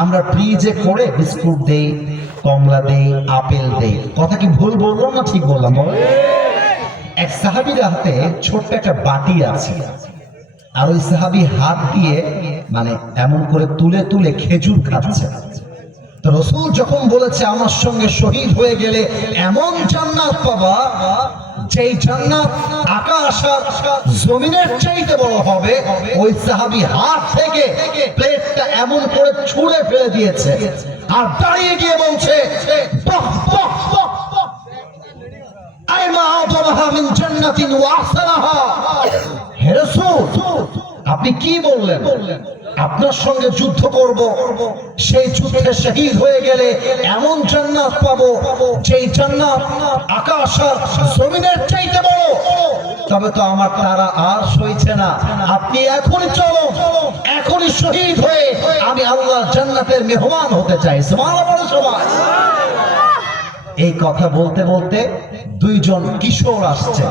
আমরা ফ্রিজে করে বিস্কুট দেই, কমলা দেই, আপেল দেই। কথা কি ভুল বললাম না ঠিক বললাম বল? এক সাহাবীর হাতে ছোট্ট একটা বাটি আছে, আর ওই সাহাবী হাত দিয়ে মানে এমন করে তুলে তুলে খেজুর খাচ্ছে। তো রাসূল যখন বলেছে আমার সঙ্গে শহীদ হয়ে গেলে এমন জান্নাত পাবা যেই জান্নাত আকাশ আর জমিনের চাইতে বড় হবে, ওই সাহাবী হাত থেকে প্লেটটা এমন করে ছুঁড়ে ফেলে দিয়েছে আর দাঁড়িয়ে গিয়ে বলছে, বাহ বাহ বাহ, আইমা আযমাহা মিন জান্নাতিন ওয়া আহসানাহা। হে রাসূল, আপনি কি বললেন? আপনার সঙ্গে যুদ্ধ করব, সেই যুদ্ধে শহীদ হয়ে গেলে এমন জান্নাত পাবো যেই জান্নাত আকাশ আর জমিনের চাইতে বড়। তবে তো আমার তারা আর সইছে না, আপনি এখনই চলো, এখনই শহীদ হয়ে আমি আল্লাহর জান্নাতের মেহমান হতে চাই। সুবহানাল্লাহ বলো সবাই। এই কথা বলতে বলতে দুইজন কিশোর আসছে,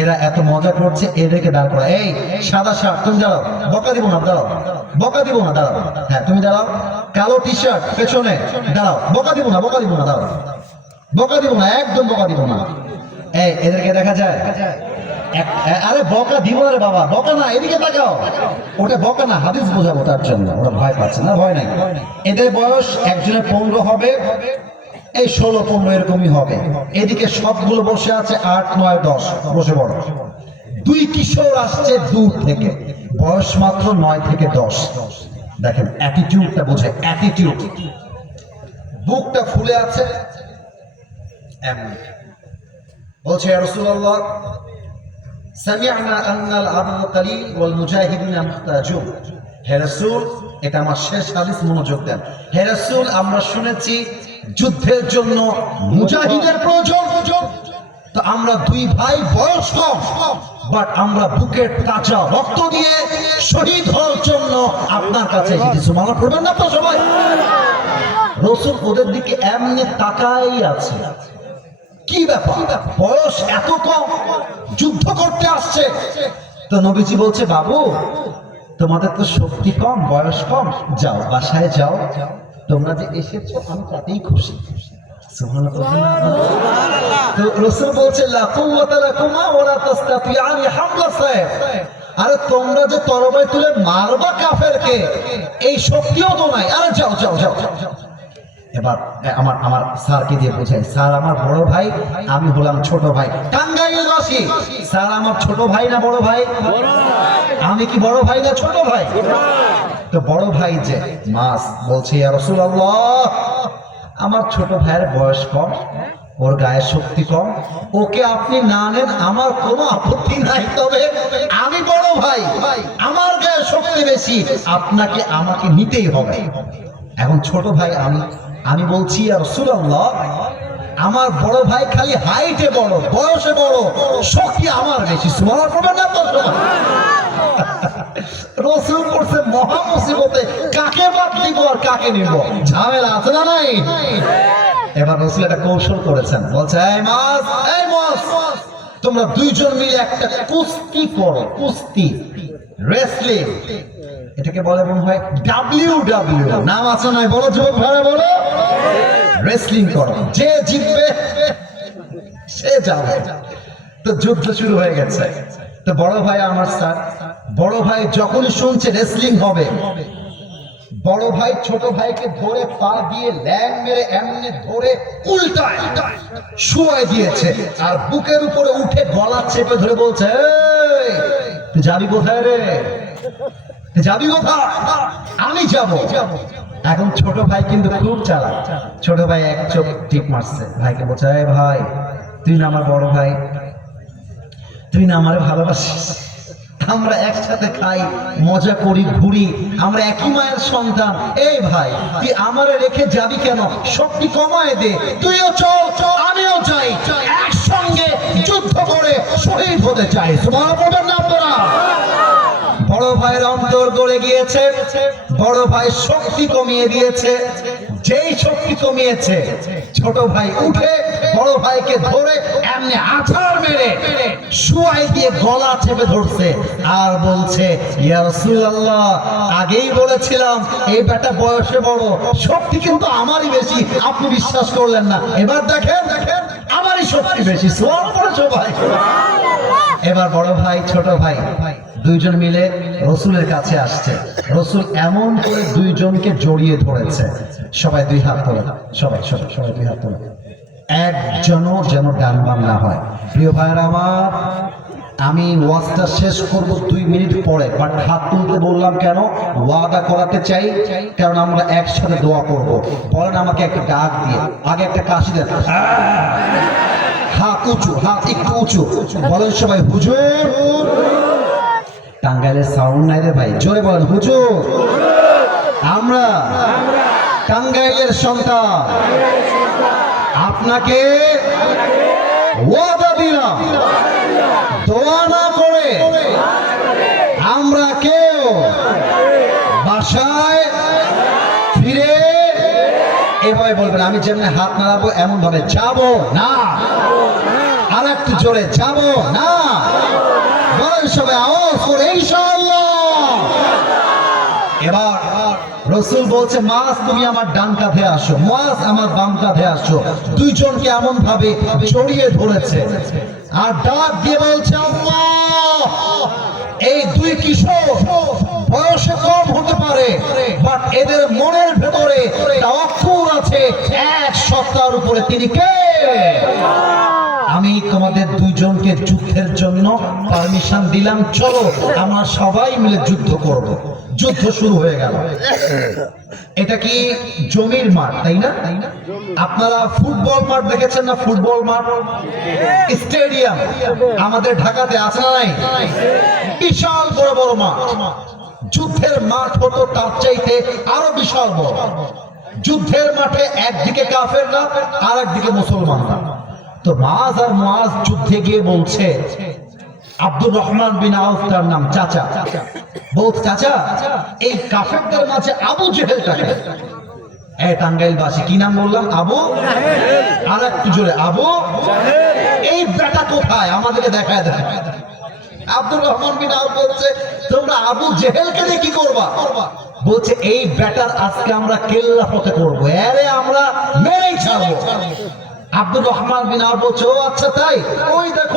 এরা এত মজা করছে, এদেরকে দাঁড় করা। এই সাদা শার্ট, তুমি দাঁড়াও, বকা দিব না, দাঁড়াও, বকা দিব না, দাঁড়াও। হ্যাঁ তুমি দাঁড়াও। কালো টি শার্ট পেছনে, দাঁড়াও, বকা দিব না, বকা দিব না, দাঁড়াও, বকা দিব না, একদম বকা দিব না। এই এদেরকে দেখা যায়? আরে বকা দিব না রে বাবা, বকা না, এদিকে তাকাও। ওটা বকা না, হাদিস বোঝাবো তার জন্য। ওরা ভয় পাচ্ছে না, ভয় নাই। এদের বয়স একজনের 15 হবে, এই 16-15 এরকমই হবে। এদিকে সবগুলো বসে আছে 8, 9, 10, বসে বড়। দুই কিশোর আসছে দূর থেকে, বয়স মাত্র 9 থেকে 10। দেখেন অ্যাটিটিউডটা বোঝে, অ্যাটিটিউড। বুকটা ফুলে আছে এমন। বলছে ইয়া রাসূলুল্লাহ, সামি'না আন্নাল আরদা কালিল ওয়াল মুজাহিদিনা মুহতাজুন। হে রাসূল, এটা আমার শেষ হাদিস, মনোযোগ দেন। হে রাসূল, আমরা শুনেছি যুদ্ধের জন্য মুজাহিদের প্রয়োজন। তো আমরা দুই ভাই বয়স কম, বাট আমরা বুকের তাজা রক্ত দিয়ে শহীদ হওয়ার জন্য আপনার কাছে এসেছি। সুবহানাল্লাহ পড়বেন না তো সবাই? রাসূল ওদের দিকে এমনি তাকাই আছে। কি ব্যাপার, বয়স এত কম, যুদ্ধ করতে আসছে। তো নবীজি বলছে, বাবু তোমাদের তো শক্তি কম, বয়স কম, যাও বাসায় যাও, তোমরা যে এসেছো আমি তাতেই খুশি। সুবহানাল্লাহ। তো রাসূল বলছে, লা কুওয়াতা লাকুমা ওয়ালা তাসতাতিয়ানি হামলা সাইফ। আরে তোমরা যে তরবারি তুলে মারবা কাফেরকে, এই শক্তিও তো নাই। আরে যাও যাও যাও। এবার আমার স্যারকে দিয়ে বোঝাই, স্যার আমার বড় ভাই, আমি হলাম ছোট ভাই। টাঙ্গাইলবাসী, স্যার আমার ছোট ভাই না বড় ভাই? আমি কি বড় ভাই না ছোট ভাই? তো বড় ভাই যে মাস বলছে, ইয়া রাসূলুল্লাহ, আমার ছোট ভাইয়ের বয়স কম, ওর গায়ের শক্তি কম, ওকে আপনি না নেন আমার কোনো আপত্তি নাই, তবে আমি বড় ভাই, আমার গায়ের শক্তি বেশি, আপনাকে আমাকে নিতেই হবে। এখন ছোট ভাই আমি বলছি, ইয়া রাসূলুল্লাহ, আমার বড় ভাই খালি হাইটে বড়, বয়সে বড়, শক্তি আমার বেশি। সুবহানাল্লাহ পড়বেন না তো? রাসূল পড়ছে মহা মুসিবতে, কাকে বাদ দিব আর কাকে নিব, ঝামেলা আছে না নাই? এবার রাসূল একটা কৌশল করেছেন, বলছে, এই মাস, তোমরা দুইজন মিলে একটা কুস্তি করো। কুস্তি, রেসলিং, এটাকে বলে মনে হয় WW, নাম আছে নাই? বলো যুবক ভাইরা, বলো। রেসলিং করো, যে জিতবে সে যাবে। তো যুদ্ধ শুরু হয়ে গেছে। তো বড় ভাই আমার স্যার, বড় ভাই যখনই শুনছে রেসলিং হবে, বড় ভাই ছোট ভাইকে ধরে পা দিয়ে ল্যাং মেরে এমনি ধরে উল্টায় শুয়ে দিয়েছে, আর বুকের উপরে উঠে গলা চেপে ধরে বলছে, এই তুই যাবি কোথায় রে, যাবি কোথায়? আমি যাবো। এখন ছোট ভাই কিন্তু খুব চালাক। ছোট ভাই এক চোখ টিপ মারছে, ভাইকে বলছে, এই ভাই, তুই না আমার বড় ভাই, তুই না আমার ভালোবাসিস, আমরা একসাথে খাই, মজা করি, ঘুরি, আমরা একই মায়ের সন্তান। এই ভাই, তুই আমারে রেখে যাবি কেন? শক্তি কমায় দে, তুইও চল, আমিও যাই, একসঙ্গে যুদ্ধ করে শহীদ হতে চাই। সুবহানাল্লাহ পড়বেন না আপনারা? বড় ভাইয়ের অন্তর গড়ে গিয়েছে, বড় ভাই শক্তি কমিয়ে দিয়েছে, যেই শক্তি কমিয়েছে, ছোট ভাই উঠে বড় ভাইকে ধরে এমনি আছাড় মেরে শুয়াই দিয়ে গলা চেপে ধরছে আর বলছে, ইয়া রাসূলুল্লাহ, আগেই বলেছিলাম এই বেটা বয়সে বড়, শক্তি কিন্তু আমারই বেশি, আপনি বিশ্বাস করলেন না, এবার দেখেন আমারই শক্তি বেশি। সুবহানাল্লাহ পড়ে সবাই। এবার বড় ভাই ছোট ভাই দুইজন মিলে রসুলের কাছে আসছে। রসুল এমন করে দুইজনকে জড়িয়ে ধরেছে, সবাই দুই হাত তোলে, সবাই দুই হাত তোলে, একজনও যেন ডান বাম না হয়। প্রিয় ভাইরা আমার, আমি ওয়াজটা শেষ করব 2 মিনিট পরে, বাট হাত তুলতে বললাম কেন? ওয়াদা করাতে চাই, কারণ আমরা একসাথে দোয়া করব। বলেন আমাকে একটা ডাক দিয়ে, আগে একটা কাশি দেন, হাত উঁচু, হাত একটু উঁচু, বলেন সবাই হুজুর। টাঙ্গাইলের সাউন্ড নাই রে ভাই, জোরে বলেন হুজুর। আমরা টাঙ্গাইলের সন্তান, আপনাকে ওয়াদা দিলাম, দোয়া না করে আমরা কেউ বাসায় ফিরে, এভাবে বলবেন, আমি যেমন হাত নাড়াবো এমন ভাবে যাব না, আর একটু জোরে যাব না, বলেন সবাই আওয়াজ করে ইনশাআল্লাহ। এবার রসুল বলছে, মাস তুমি আমার ডান কাঁধে আসো, মাস আমার বাম কাঁধে আসো। দুইজনকে এমন ভাবে জড়িয়ে ধরেছে আর ডাক দিয়ে বলছে, আল্লাহ, এই দুই কিশোর বয়সে কম হতে পারে, বাট এদের মনের ভেতরে তাওয়াক্কুল আছে এক সত্তার উপরে, তিনি কে? আমি তোমাদের দুইজনকে যুদ্ধের জন্য পারমিশন দিলাম, চলো আমরা সবাই মিলে যুদ্ধ করব। যুদ্ধ শুরু হয়ে গেল। এটা কি জমির মাঠ, তাই না? আপনারা ফুটবল মাঠ দেখেছেন না? ফুটবল মাঠ, স্টেডিয়াম আমাদের ঢাকাতে আছে না নাই? বিশাল বড় বড় মাঠ। যুদ্ধের মাঠ হতো তার চাইতে আরো বিশাল বড়। যুদ্ধের মাঠে একদিকে কাফেররা আর একদিকে মুসলমানরা। তো মাজ আর মুআজ যুদ্ধে গিয়ে বলছে, আব্দুর রহমান বিন আউফ তার নাম, চাচা, বলছে, চাচা, এই কাফেরদের মাঝে আবু জেহেলটাকে, এই টাঙ্গাইলবাসী কি নাম বললাম? আবু, আর একটু জোরে, আবু, এই বেটা কোথায়, আমাদেরকে দেখায় দেয়। আব্দুর রহমান বিন আউফ বলছে, তোমরা আবু জেহেলকে দিয়ে কি করবা? বলছে, এই বেটার আজকে আমরা কেল্লা পথে করবো, আরে আমরা মেরেই ছাড়বো। আব্দুর রহমান বিন আউফ বলছে, ও আচ্ছা তাই, ওই দেখো